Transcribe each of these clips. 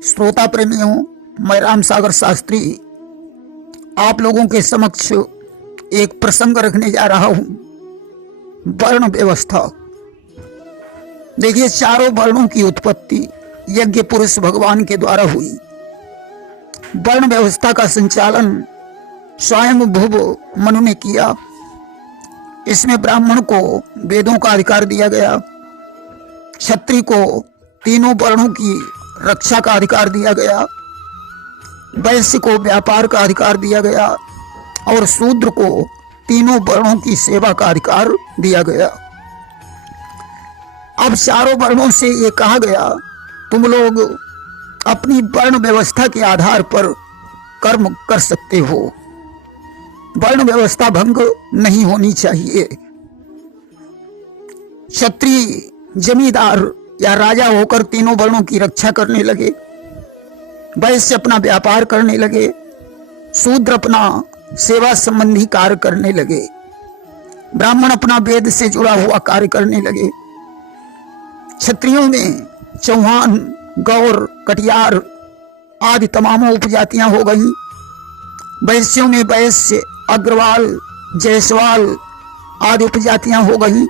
श्रोता प्रेमियों, मैं राम सागर शास्त्री आप लोगों के समक्ष एक प्रसंग रखने जा रहा हूं। वर्ण व्यवस्था। देखिए, चारों वर्णों की उत्पत्ति यज्ञ पुरुष भगवान के द्वारा हुई। वर्ण व्यवस्था का संचालन स्वयं भुव मनु ने किया। इसमें ब्राह्मण को वेदों का अधिकार दिया गया, क्षत्रिय को तीनों वर्णों की रक्षा का अधिकार दिया गया, वैश्य को व्यापार का अधिकार दिया गया और शूद्र को तीनों वर्णों की सेवा का अधिकार दिया गया। अब चारों वर्णों से ये कहा गया, तुम लोग अपनी वर्ण व्यवस्था के आधार पर कर्म कर सकते हो। वर्ण व्यवस्था भंग नहीं होनी चाहिए। क्षत्रिय जमींदार या राजा होकर तीनों वर्णों की रक्षा करने लगे, वैश्य अपना व्यापार करने लगे, शूद्र अपना सेवा संबंधी कार्य करने लगे, ब्राह्मण अपना वेद से जुड़ा हुआ कार्य करने लगे। क्षत्रियों में चौहान, गौर, कटियार आदि तमाम उपजातियां हो गईं। वैश्यों में वैश्य, अग्रवाल, जायसवाल आदि उपजातियां हो गईं।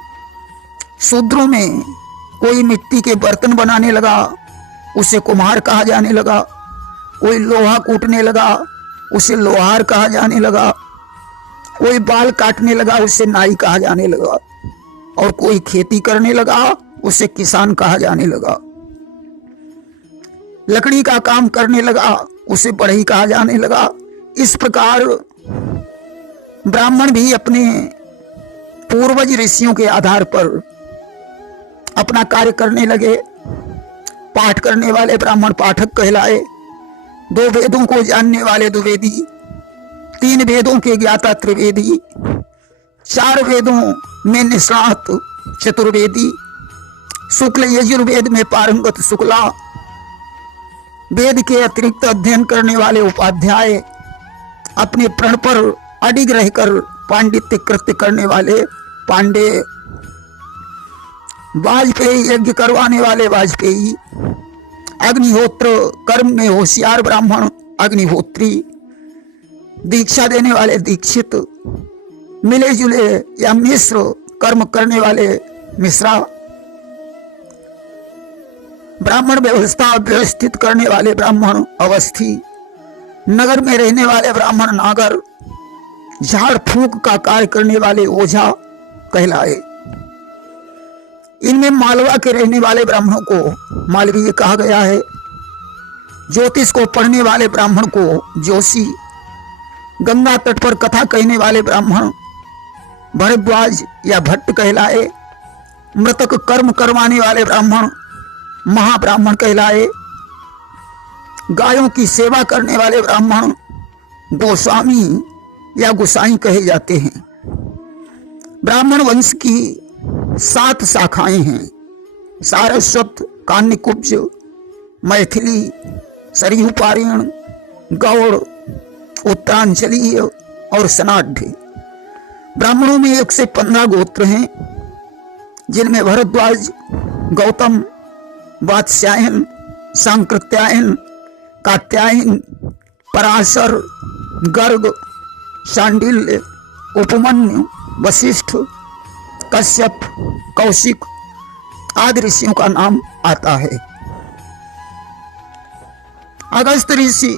शूद्रों में कोई मिट्टी के बर्तन बनाने लगा, उसे कुम्हार कहा जाने लगा। कोई लोहा कूटने लगा, उसे लोहार कहा जाने लगा। कोई बाल काटने लगा, उसे नाई कहा जाने लगा। और कोई खेती करने लगा, उसे किसान कहा जाने लगा। लकड़ी का काम करने लगा, उसे बढ़ई कहा जाने लगा। इस प्रकार ब्राह्मण भी अपने पूर्वज ऋषियों के आधार पर अपना कार्य करने लगे। पाठ करने वाले ब्राह्मण पाठक कहलाए, दो वेदों को जानने वाले द्विवेदी, तीन वेदों के ज्ञाता त्रिवेदी, चार वेदों में निष्णात चतुर्वेदी, शुक्ल यजुर्वेद में पारंगत शुक्ला, वेद के अतिरिक्त अध्ययन करने वाले उपाध्याय, अपने प्रण पर अडिग रहकर पांडित्य कृत्य करने वाले पांडे, वाजपेयी यज्ञ करवाने वाले वाजपेयी, अग्निहोत्र कर्म में होशियार ब्राह्मण अग्निहोत्री, दीक्षा देने वाले दीक्षित, मिले जुले या मिश्र कर्म करने वाले मिश्रा, ब्राह्मण व्यवस्था व्यवस्थित करने वाले ब्राह्मण अवस्थी, नगर में रहने वाले ब्राह्मण नागर, झाड़ फूंक का कार्य करने वाले ओझा कहलाए। इनमें मालवा के रहने वाले ब्राह्मणों को मालवीय कहा गया है। ज्योतिष को पढ़ने वाले ब्राह्मण को जोशी, गंगा तट पर कथा कहने वाले ब्राह्मण भरद्वाज या भट्ट कहलाए। मृतक कर्म करवाने वाले ब्राह्मण महाब्राह्मण कहलाए। गायों की सेवा करने वाले ब्राह्मण गोस्वामी या गोसाई कहे जाते हैं। ब्राह्मण वंश की 7 शाखाएं हैं: सारस्वत, कान्यकुब्ज, मैथिली, सरयू पारायण, गौड़, उत्तरांचलीय और सनाढ़। ब्राह्मणों में 1 से 15 गोत्र हैं, जिनमें भरद्वाज, गौतम, वात्स्यायन, सांकृत्यायन, कात्यायन, पराशर, गर्ग, शांडिल्य, उपमन्यु, वशिष्ठ, कश्यप, कौशिक आदि ऋषियों का नाम आता है। अगस्त ऋषि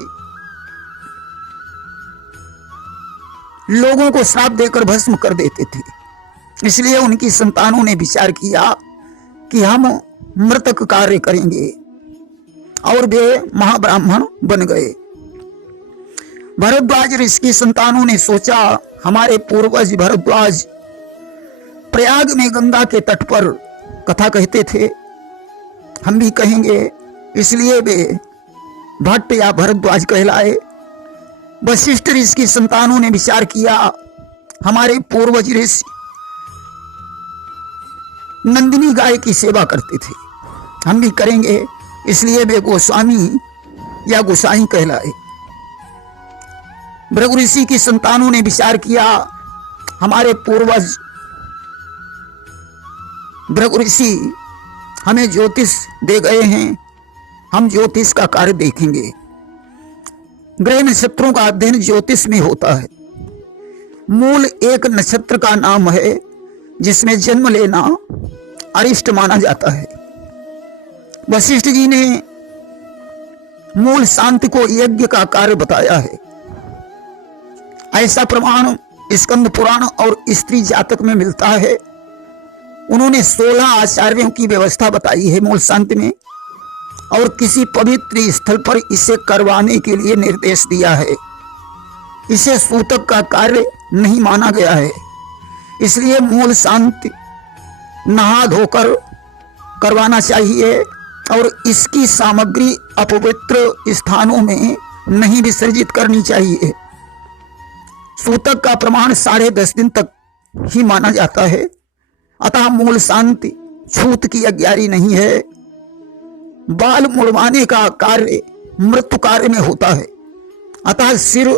लोगों को श्राप देकर भस्म कर देते थे, इसलिए उनकी संतानों ने विचार किया कि हम मृतक कार्य करेंगे और वे महाब्राह्मण बन गए। भरद्वाज ऋषि की संतानों ने सोचा, हमारे पूर्वज भरद्वाज प्रयाग में गंगा के तट पर कथा कहते थे, हम भी कहेंगे। इसलिए वे भट्ट या भरद्वाज कहलाए। वशिष्ठ ऋषि की संतानों ने विचार किया, हमारे पूर्वज ऋषि नंदिनी गाय की सेवा करते थे, हम भी करेंगे। इसलिए वे गोस्वामी या गोसाई कहलाए। भृगु ऋषि की संतानों ने विचार किया, हमारे पूर्वज भृगु ऋषि हमें ज्योतिष दे गए हैं, हम ज्योतिष का कार्य देखेंगे। ग्रह नक्षत्रों का अध्ययन ज्योतिष में होता है। मूल एक नक्षत्र का नाम है जिसमें जन्म लेना अरिष्ट माना जाता है। वशिष्ठ जी ने मूल शांति को यज्ञ का कार्य बताया है। ऐसा प्रमाण स्कंद पुराण और स्त्री जातक में मिलता है। उन्होंने 16 आचार्यों की व्यवस्था बताई है मूल शांति में, और किसी पवित्र स्थल पर इसे करवाने के लिए निर्देश दिया है। इसे सूतक का कार्य नहीं माना गया है, इसलिए मूल शांति नहा धोकर करवाना चाहिए और इसकी सामग्री अपवित्र स्थानों में नहीं विसर्जित करनी चाहिए। सूतक का प्रमाण 10.5 दिन तक ही माना जाता है, अतः मूल शांति छूत की अज्ञारी नहीं है। बाल मुड़वाने का कार्य मृत्यु कार्य में होता है, अतः सिर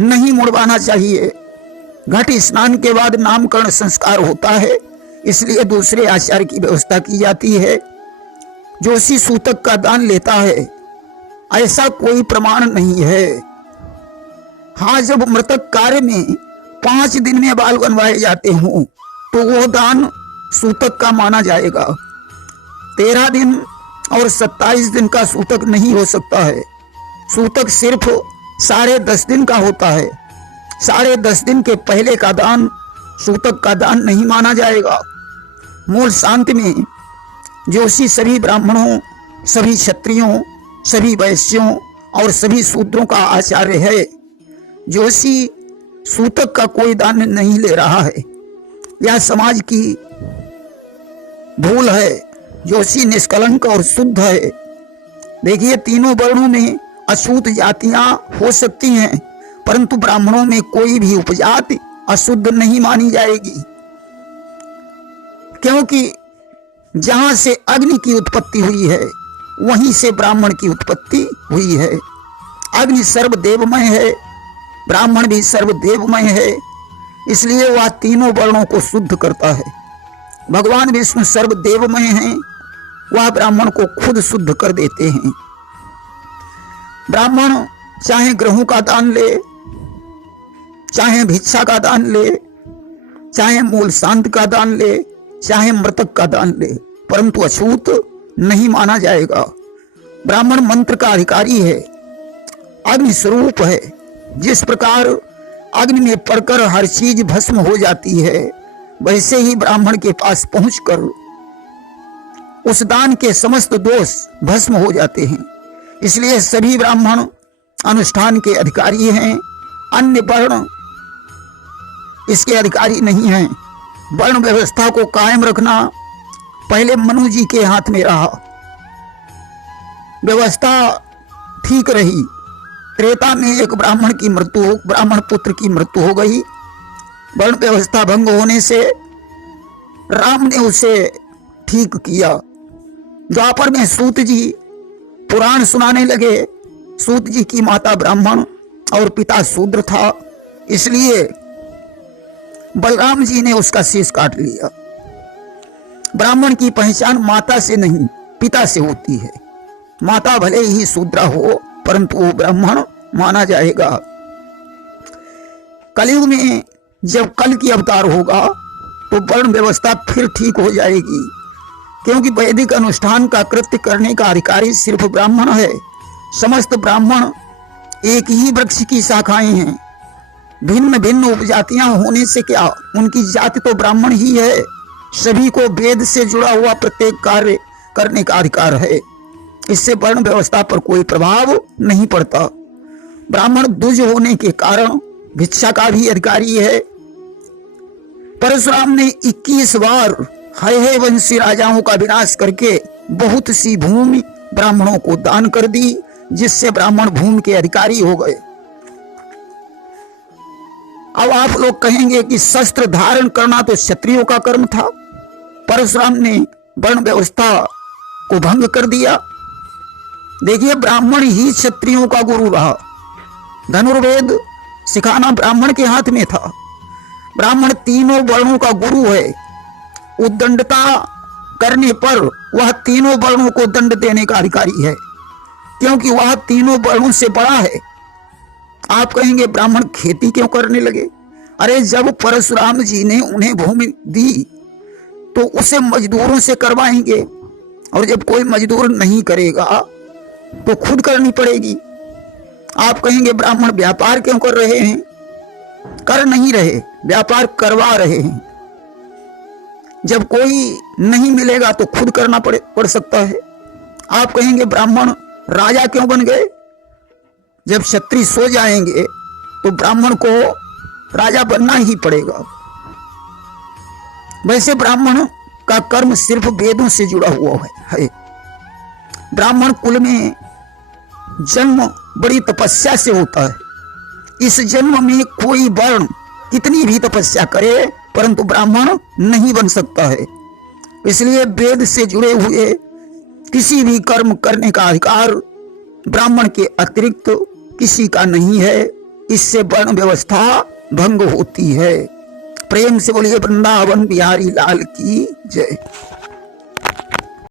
नहीं मुड़वाना चाहिए। घट स्नान के बाद नामकरण संस्कार होता है, इसलिए दूसरे आचार्य की व्यवस्था की जाती है। जोशी सूतक का दान लेता है ऐसा कोई प्रमाण नहीं है। हाँ, जब मृतक कार्य में 5 दिन में बाल बनवाए जाते हों तो वो दान सूतक का माना जाएगा। 13 दिन और 27 दिन का सूतक नहीं हो सकता है। सूतक सिर्फ 10.5 दिन का होता है। 10.5 दिन के पहले का दान सूतक का दान नहीं माना जाएगा। मूल शांति में जोशी सभी ब्राह्मणों, सभी क्षत्रियों, सभी वैश्यों और सभी शूद्रों का आचार्य है। जोशी सूतक का कोई दान नहीं ले रहा है, यह समाज की भूल है। जोशी निष्कलंक और शुद्ध है। देखिए, तीनों वर्णों में अशुद्ध जातियां हो सकती हैं, परंतु ब्राह्मणों में कोई भी उपजाति अशुद्ध नहीं मानी जाएगी, क्योंकि जहां से अग्नि की उत्पत्ति हुई है वहीं से ब्राह्मण की उत्पत्ति हुई है। अग्नि सर्वदेवमय है, ब्राह्मण भी सर्वदेवमय है, इसलिए वह तीनों वर्णों को शुद्ध करता है। भगवान विष्णु सर्वदेवमय हैं, वह ब्राह्मण को खुद शुद्ध कर देते हैं। ब्राह्मण चाहे ग्रहों का दान ले, चाहे भिक्षा का दान ले, चाहे मूल शांत का दान ले, चाहे मृतक का दान ले, परंतु अछूत नहीं माना जाएगा। ब्राह्मण मंत्र का अधिकारी है, अग्नि स्वरूप है। जिस प्रकार अग्नि में पड़कर हर चीज भस्म हो जाती है, वैसे ही ब्राह्मण के पास पहुंचकर उस दान के समस्त दोष भस्म हो जाते हैं। इसलिए सभी ब्राह्मण अनुष्ठान के अधिकारी हैं, अन्य वर्ण इसके अधिकारी नहीं हैं। वर्ण व्यवस्था को कायम रखना पहले मनु जी के हाथ में रहा, व्यवस्था ठीक रही। त्रेता में एक ब्राह्मण पुत्र की मृत्यु हो गई। वर्ण व्यवस्था भंग होने से राम ने उसे ठीक किया। द्वापर में सूत जी पुराण सुनाने लगे। सूत जी की माता ब्राह्मण और पिता शूद्र था, इसलिए बलराम जी ने उसका शीश काट लिया। ब्राह्मण की पहचान माता से नहीं पिता से होती है। माता भले ही शूद्रा हो, परंतु वो ब्राह्मण माना जाएगा। कलयुग में जब कल की अवतार होगा तो वर्ण व्यवस्था फिर ठीक हो जाएगी, क्योंकि वैदिक अनुष्ठान का कृत्य करने का अधिकारी सिर्फ ब्राह्मण है। समस्त ब्राह्मण एक ही वृक्ष की शाखाएं हैं। भिन्न भिन्न उपजातियां होने से क्या, उनकी जाति तो ब्राह्मण ही है। सभी को वेद से जुड़ा हुआ प्रत्येक कार्य करने का अधिकार है। इससे वर्ण व्यवस्था पर कोई प्रभाव नहीं पड़ता। ब्राह्मण द्विज होने के कारण भिक्षा का भी अधिकारी है। परशुराम ने 21 बार हय वंशी राजाओं का विनाश करके बहुत सी भूमि ब्राह्मणों को दान कर दी, जिससे ब्राह्मण भूमि के अधिकारी हो गए। अब आप लोग कहेंगे कि शस्त्र धारण करना तो क्षत्रियों का कर्म था, परशुराम ने वर्ण व्यवस्था को भंग कर दिया। देखिए, ब्राह्मण ही क्षत्रियों का गुरु रहा। धनुर्वेद सिखाना ब्राह्मण के हाथ में था। ब्राह्मण तीनों वर्णों का गुरु है। उद्दंडता करने पर वह तीनों वर्णों को दंड देने का अधिकारी है, क्योंकि वह तीनों वर्णों से बड़ा है। आप कहेंगे ब्राह्मण खेती क्यों करने लगे? अरे जब परशुराम जी ने उन्हें भूमि दी तो उसे मजदूरों से करवाएंगे, और जब कोई मजदूर नहीं करेगा तो खुद करनी पड़ेगी। आप कहेंगे ब्राह्मण व्यापार क्यों कर रहे हैं? कर नहीं रहे, व्यापार करवा रहे हैं। जब कोई नहीं मिलेगा तो खुद करना पड़ सकता है। आप कहेंगे ब्राह्मण राजा क्यों बन गए? जब क्षत्रिय सो जाएंगे तो ब्राह्मण को राजा बनना ही पड़ेगा। वैसे ब्राह्मण का कर्म सिर्फ वेदों से जुड़ा हुआ है। ब्राह्मण कुल में जन्म बड़ी तपस्या से होता है। इस जन्म में कोई वर्ण कितनी भी तपस्या करे परंतु ब्राह्मण नहीं बन सकता है। इसलिए वेद से जुड़े हुए किसी भी कर्म करने का अधिकार ब्राह्मण के अतिरिक्त किसी का नहीं है। इससे वर्ण व्यवस्था भंग होती है। प्रेम से बोलिए वृंदावन बिहारी लाल की जय।